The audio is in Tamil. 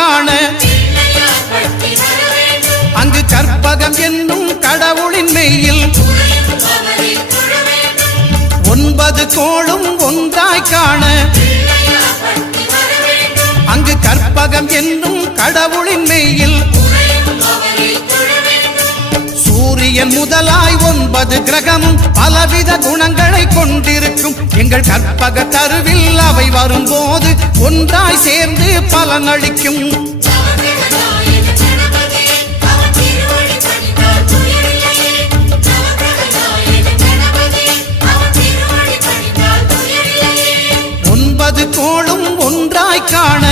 காண அங்கு கற்பகம் என்னும் கடவுளின் மெய்யில் 9 கோளும் ஒன்றாய் காண அங்கு கற்பகம் என்னும் கடவுளின் மெய்யில் சூரியன் முதலாய் 9 கிரகமும் பலவித குணங்களை கொண்டிருக்கும் எங்கள் கற்பக தருவில் அவை வரும்போது ஒன்றாய் சேர்ந்து பலனளிக்கும் கோளும் ஒன்றாய் காண